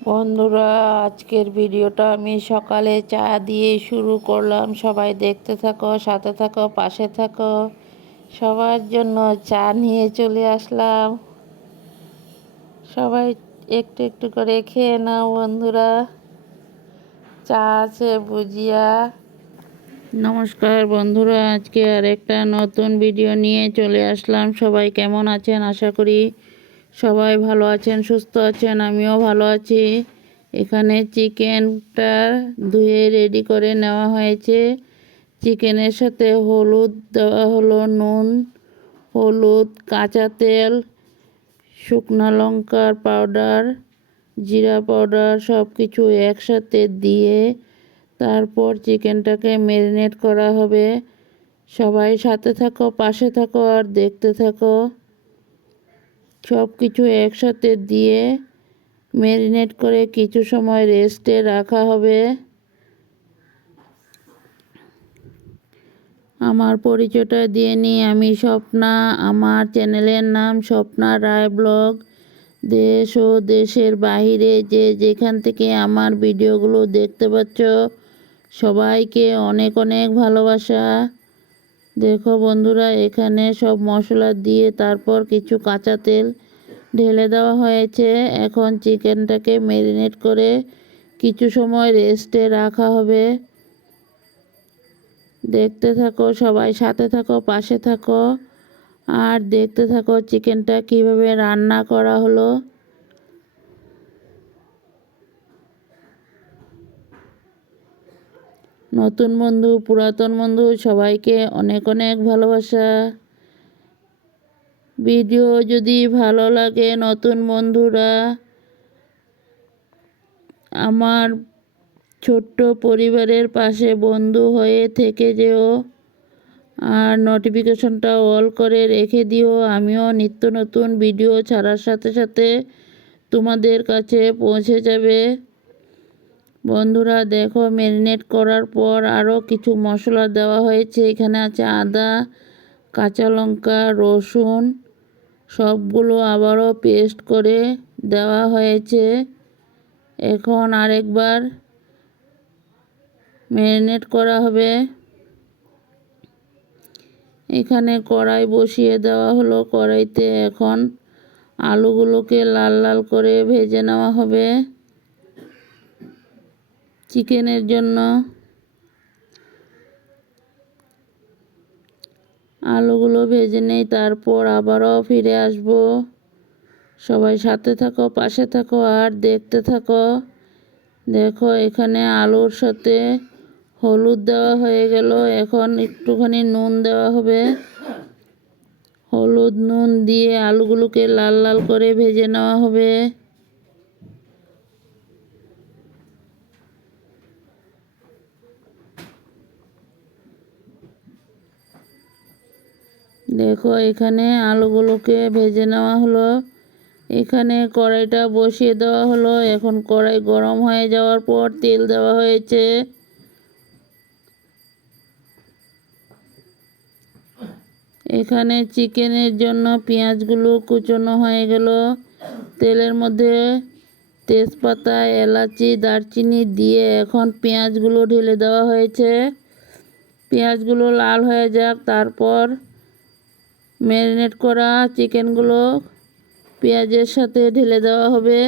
বন্ধুরা, আজকের ভিডিওটা আমি সকালে চা দিয়ে শুরু করলাম। সবাই দেখতে থাকো, সাথে থাকো, পাশে থাকো। সবার জন্য চা নিয়ে চলে আসলাম। সবাই একটু একটু করে খেয়ে নাও বন্ধুরা। চা আছে, ভুজিয়া। নমস্কার বন্ধুরা, আজকে আর একটা নতুন ভিডিও নিয়ে চলে আসলাম। সবাই কেমন আছেন? আশা করি সবাই ভালো আছেন, সুস্থ আছেন। আমিও ভালো আছি। এখানে চিকেনটা ধুয়ে রেডি করে নেওয়া হয়েছে। চিকেনের সাথে হলুদ দেওয়া হলো, নুন, হলুদ, কাঁচা তেল, শুকনো লঙ্কার পাউডার, জিরা পাউডার সব কিছু একসাথে দিয়ে তারপর চিকেনটাকে ম্যারিনেট করা হবে। সবাই সাথে থাকো, পাশে থাকো আর দেখতে থাকো। সব কিছু একসাথে দিয়ে ম্যারিনেট করে কিছু সময় রেস্টে রাখা হবে। আমার পরিচয়টা দিয়ে নিই। আমি স্বপ্না। আমার চ্যানেলের নাম স্বপ্না রায় ব্লগ। দেশ ও দেশের বাইরে যে যেখান থেকে আমার ভিডিওগুলো দেখতে পাচ্ছ, সবাইকে অনেক অনেক ভালোবাসা। দেখো বন্ধুরা, এখানে সব মশলা দিয়ে তারপর কিছু কাঁচা তেল ঢেলে দেওয়া হয়েছে। এখন চিকেনটাকে ম্যারিনেট করে কিছু সময় রেস্টে রাখা হবে। দেখতে থাকো, সবাই সাথে থাকো, পাশে থাকো আর দেখতে থাকো চিকেনটা কিভাবে রান্না করা হলো। নতুন বন্ধু, পুরাতন বন্ধু, সবাইকে অনেক অনেক ভালোবাসা। ভিডিও যদি ভালো লাগে নতুন বন্ধুরা, আমার ছোট্ট পরিবারের পাশে বন্ধু হয়ে থেকে যেও আর নোটিফিকেশনটা অল করে রেখে দিও। আমিও নিত্য নতুন ভিডিও ছাড়ার সাথে সাথে তোমাদের কাছে পৌঁছে যাবে। বন্ধুরা দেখো, ম্যারিনেট করার পর আরও কিছু মশলা দেওয়া হয়েছে। এখানে আছে আদা, কাঁচা লঙ্কা, রসুন, সবগুলো আবারও পেস্ট করে দেওয়া হয়েছে। এখন আরেকবার ম্যারিনেট করা হবে। এখানে কড়াই বসিয়ে দেওয়া হলো। কড়াইতে এখন আলুগুলোকে লাল লাল করে ভেজে নেওয়া হবে চিকেনের জন্য। আলুগুলো ভেজে নেই, তারপর আবারও ফিরে আসব। সবাই সাথে থাকো, পাশে থাকো আর দেখতে থাকো। দেখো, এখানে আলুর সাথে হলুদ দেওয়া হয়ে গেল। এখন একটুখানি নুন দেওয়া হবে। হলুদ নুন দিয়ে আলুগুলোকে লাল লাল করে ভেজে নেওয়া হবে। দেখো, এখানে আলুগুলোকে ভেজে নেওয়া হলো। এখানে কড়াইটা বসিয়ে দেওয়া হলো। এখন কড়াই গরম হয়ে যাওয়ার পর তেল দেওয়া হয়েছে। এখানে চিকেনের জন্য পেঁয়াজগুলো কুচনো হয়ে গেল। তেলের মধ্যে তেজপাতা, এলাচি, দারচিনি দিয়ে এখন পেঁয়াজগুলো ঢেলে দেওয়া হয়েছে। পেঁয়াজগুলো লাল হয়ে যাক, তারপর ম্যারিনেট করা চিকেনগুলো পেঁয়াজের সাথে ঢেলে দেওয়া হবে।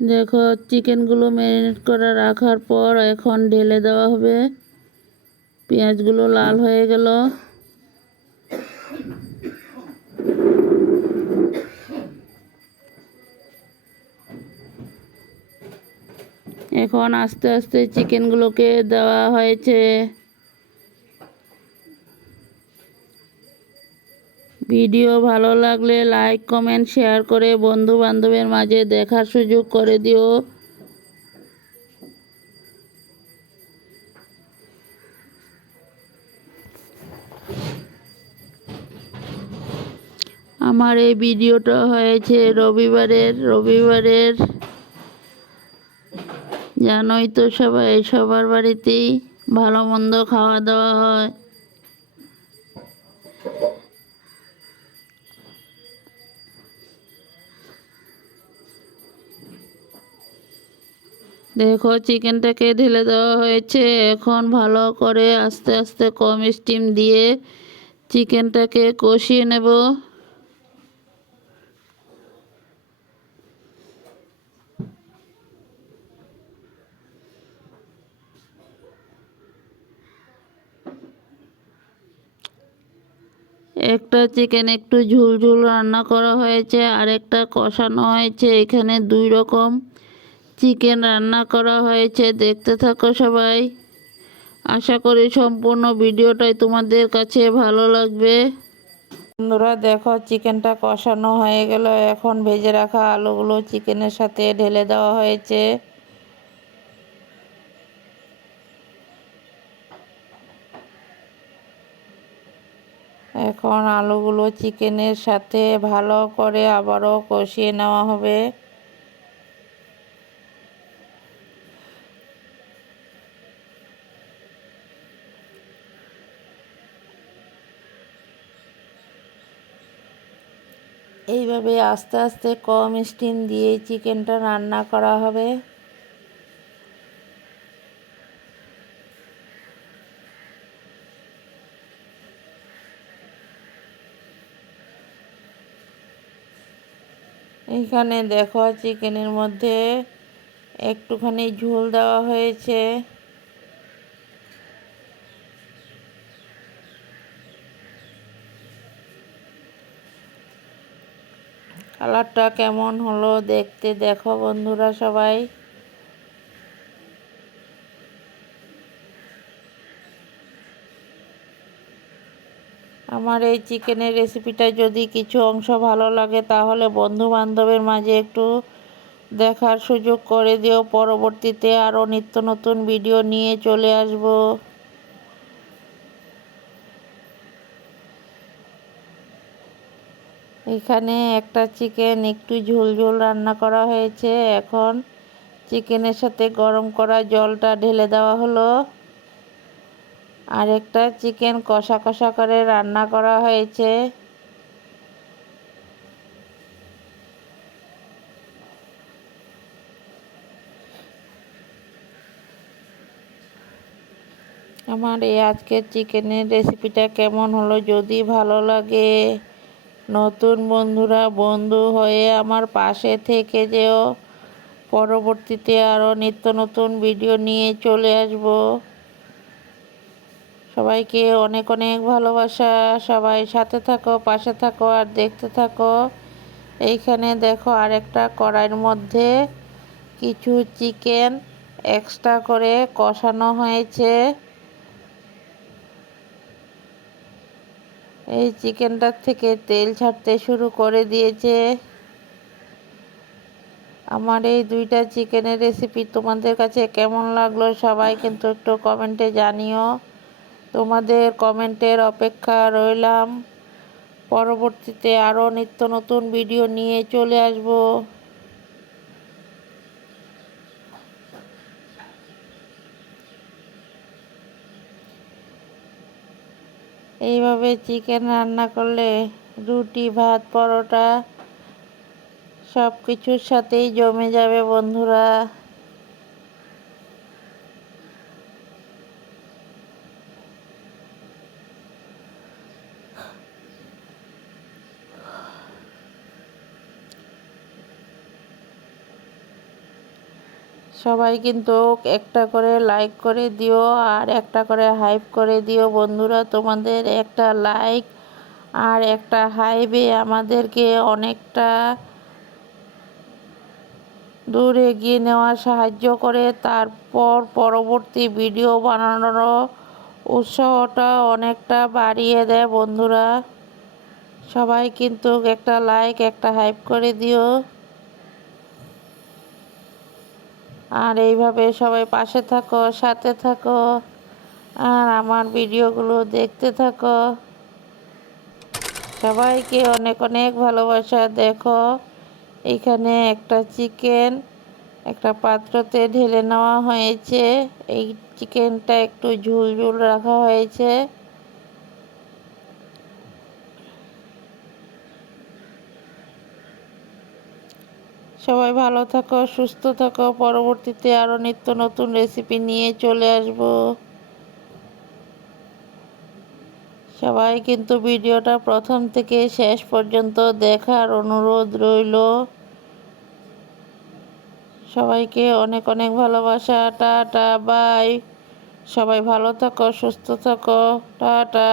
দেখো, চিকেনগুলো ম্যারিনেট করে রাখার পর এখন ঢেলে দেওয়া হবে। পেঁয়াজগুলো লাল হয়ে গেল। এখন আস্তে আস্তে চিকেনগুলোকে দেওয়া হয়েছে। ভিডিও ভালো লাগলে লাইক, কমেন্ট, শেয়ার করে বন্ধু বান্ধবের মাঝে দেখার সুযোগ করে দিও। আমার এই ভিডিওটা হয়েছে রবিবারের। জানোই তো সবাই, সবার বাড়িতেই ভালো মন্দ খাওয়া দাওয়া হয়। দেখো চিকেনটাকে ঢেলে দেওয়া হয়েছে। এখন ভালো করে আস্তে আস্তে কম স্টিম দিয়ে চিকেনটাকে কষিয়ে নেব। একটা চিকেন একটু ঝুলঝুল রান্না করা হয়েছে, আর একটা কষানো হয়েছে। এখানে দুই রকম চিকেন রান্না করা হয়েছে। দেখতে থাকো সবাই। আশা করি সম্পূর্ণ ভিডিওটাই তোমাদের কাছে ভালো লাগবে। বন্ধুরা দেখো চিকেনটা কষানো হয়ে গেল। এখন ভেজে রাখা আলুগুলো চিকেনের সাথে ঢেলে দেওয়া হয়েছে। এখন আলুগুলো চিকেনের সাথে ভালো করে আবারও কষিয়ে নেওয়া হবে। এইভাবে আস্তে আস্তে কম স্টিম দিয়ে চিকেনটা রান্না করা হবে। এইখানে দেখো চিকেনের মধ্যে একটুখানি ঝোল দেওয়া হয়েছে। কালারটা কেমন হলো দেখতে দেখো বন্ধুরা সবাই। আমার এই চিকেনের রেসিপিটা যদি কিছু অংশ ভালো লাগে তাহলে বন্ধু বান্ধবের মাঝে একটু দেখার সুযোগ করে দিও। পরবর্তীতে আরও নিত্য নতুন ভিডিও নিয়ে চলে আসব। এখানে একটা চিকেন একটু ঝোল ঝোল রান্না করা হয়েছে। এখন চিকেনের সাথে গরম করা জলটা ঢেলে দেওয়া হলো। আর একটা চিকেন কষা কষা করে রান্না করা হয়েছে। আমার এই আজকের চিকেনের রেসিপিটা কেমন হলো, যদি ভালো লাগে নতুন বন্ধুরা বন্ধু হয়ে আমার পাশে থেকে যেও। পরবর্তীতে আরও নিত্য নতুন ভিডিও নিয়ে চলে আসব। সবাইকে অনেক অনেক ভালোবাসা। সবাই সাথে থাকো, পাশে থাকো আর দেখতে থাকো। এইখানে দেখো আরেকটা কড়াইয়ের মধ্যে কিছু চিকেন এক্সট্রা করে কষানো হয়েছে। এই চিকেনটার থেকে তেল ছাড়তে শুরু করে দিয়েছে। আমার এই দুইটা চিকেনের রেসিপি তোমাদের কাছে কেমন লাগলো সবাই কিন্তু একটু কমেন্টে জানিও। তোমাদের কমেন্টের অপেক্ষা রইলাম। পরবর্তীতে আরও নিত্য নতুন ভিডিও নিয়ে চলে আসব। এইভাবে চিকেন রান্না করলে রুটি, ভাত, পরোটা সব কিছুর সাথেই জমে যাবে বন্ধুরা। সবাই কিন্তু একটা করে লাইক করে দিও আর একটা করে হাইপ করে দিও বন্ধুরা। তোমাদের একটা লাইক আর একটা হাইপে আমাদেরকে অনেকটা দূর এগিয়ে নেওয়ার সাহায্য করে। তারপর পরবর্তী ভিডিও বানানোর উৎসাহটা অনেকটা বাড়িয়ে দেয় বন্ধুরা। সবাই কিন্তু একটা লাইক একটা হাইপ করে দিও। আর এইভাবে সবাই পাশে থাকো, সাথে থাকো আর আমার ভিডিওগুলো দেখতে থাকো। সবাইকে অনেক অনেক ভালোবাসা। দেখো এখানে একটা চিকেন একটা পাত্রতে ঢেলে নেওয়া হয়েছে। এই চিকেনটা একটু ঝুল ঝুল রাখা হয়েছে। সবাই ভালো থাকো, সুস্থ থাকো। পরবর্তীতে আরও নিত্য নতুন রেসিপি নিয়ে চলে আসব। সবাই কিন্তু ভিডিওটা প্রথম থেকে শেষ পর্যন্ত দেখার অনুরোধ রইল। সবাইকে অনেক অনেক ভালোবাসা। Tata, bye. সবাই ভালো থাকো, সুস্থ থাকো। টাটা।